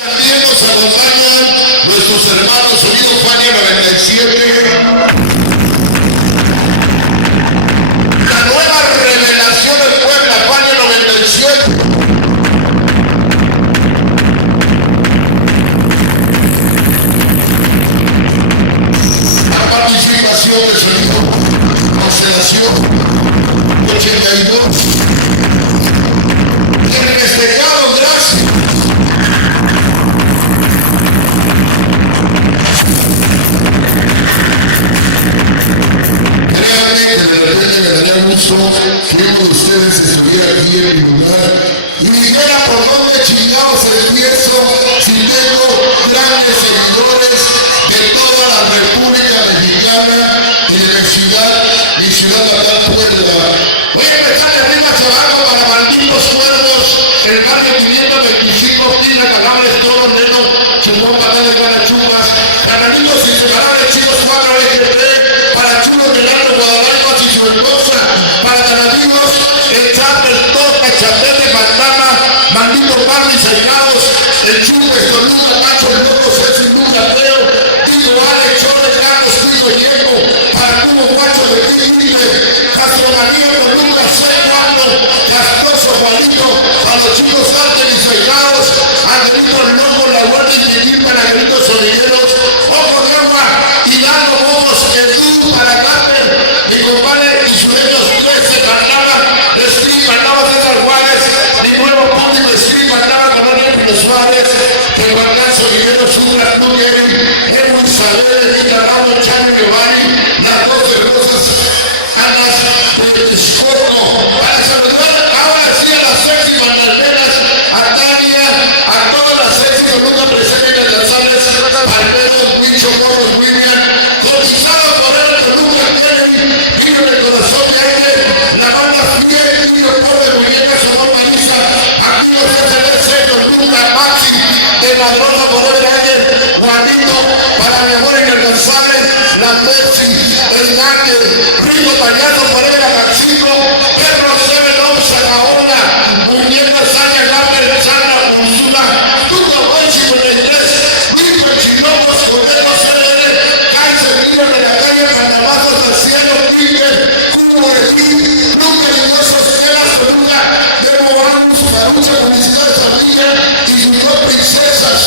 También nos acompañan nuestros hermanos Unido Fania 97. La nueva revelación del Puebla, Fania 97. La participación del sonido Constelación 82. El festejado, gracias. Que uno de ustedes estuviera aquí en mi lugar y dijera por dónde chingados empiezo si tengo grandes seguidores de toda la República Mexicana y de mi ciudad natal Puebla. Voy a empezar de arriba hacia abajo para malditos cuervos, el barrio 525, Tina, Calabres, Toro, Neno, Chumón, Patadas, Guanachupas, Canalitos Inseparables, Chicos, 4 EGT, para Chulo, Milano, Guadalajara y su esposa, para Canadinos, el chat, el Toca, Chapete, Mandama, Maldito Parli, Seinados, el Chulo, Estoluca, Pacho, el Loco, Ceci, Luca, Teo, Tito, Alex, Chole, Carlos, Pico, Yeco, para Cubo, Guacho, de Tigre, Castromanía, con Lucas, Secuando, Castroso, Juanito, para los chicos Cartel y Seinados, Angelitos Loco, La Guardia y Tiquilpa, Angelitos Sonideros, Ojo de Agua, Hilano, Bobos, Edu, para Carter, mi compadre y sus hijos 13, Mandaba, Street, Mandaba César Juárez, mi nuevo público Street, Mandaba con Pino Suárez, que Guardián Sonidero, Sura, Núñez, Edwin Saavedra, Rita Ramos, Chano Giovanni, las 12 rosas, Anas, Escorno, para saludar ahora sí a las sexy Magdalenas, a Tania, a todas las sexy que nunca presenten en las sales, Alberto, Huicho, Corros, William, cotizado por él, Toluca, Kennedy, Vino del Corazón de Aire, la banda Fiel, Vino por de Muñecas, Somos Marisa, aquí los SLC, Toluca, Maxi, de Ladrona, Poder de Aire, Juanito, para mi amor inalcanzable, la Messi, el Náquer, Rico Pañano, Morena, Caxico, Pedro, Sevenón, Sanahola, Muñeca, Saña, Láper, Sana, Ursula, Tuca, Bonchi, 53, Rico, Chilomos, Cordero, CDN, Kaiser, Tiro de la Calle, Panamazos del Cielo, Pique, Cubo de King, Luca, Limiosos, Telas, Peruga, Demo Bambus, Marucha, Publicidad, Familia, y sus dos princesas,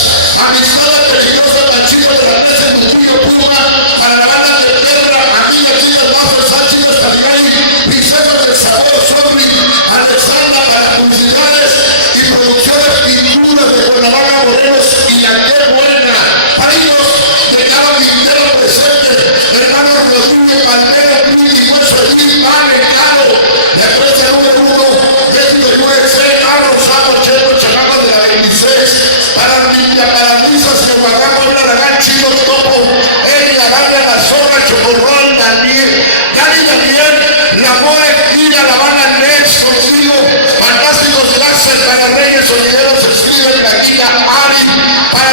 amistades peligrosas, Tachito de la Mesa, en Mutillo, Puma, para la banda de Pedra, Amiga, Chile, Paso, Sánchez, Caligari, Princesas del Sabor, Sobri, Alexandra, para publicidades y producciones pinturas de Cuernavaca, Morelos y la que buena, Parinos, de cada Quintero presente, hermanos Rodríguez, Palmero, Pili, Hueso, Pili, Pane, Caro, la empresa número 1, México, UFC, Carlos, Sapo, Checo, Chalaco de la 26, para Parabrisas, que guardamos una Aragán, Chino, Topo, Eri, Arabia, La Zorra, Chocorrón, Daniel, La More, Mira, La Habana, Nex, contigo, Fantásticos, Láser, para Reyes, Sonideros, Escribe, Caquita, Ari, para